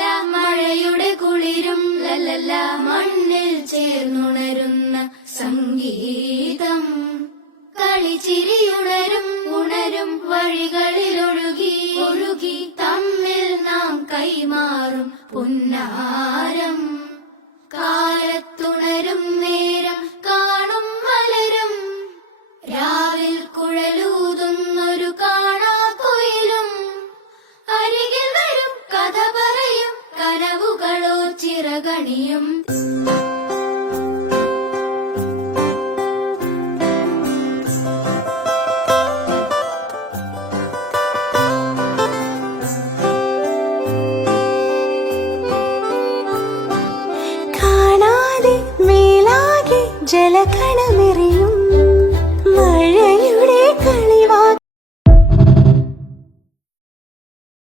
ലല്ലല്ല മഴയുടെ കുളിരും ലല്ലല്ല മണ്ണിൽ ചേർന്നുണരുന്ന സംഗീതം കളിച്ചിരിയുണരും ഉണരും വഴികളിൽ ഒഴുകി ഒഴുകി തമ്മിൽ നാം കൈമാറും പുന്നാരം കാലത്തുണരും നേരം കാണും മലരും രാവിൽ കുഴലൂതുന്നൊരു കാണാക്കുയിലും അരികിൽ വരും കഥ പറയും കനവുകളോ ചിറകണിയും ജലകണമേ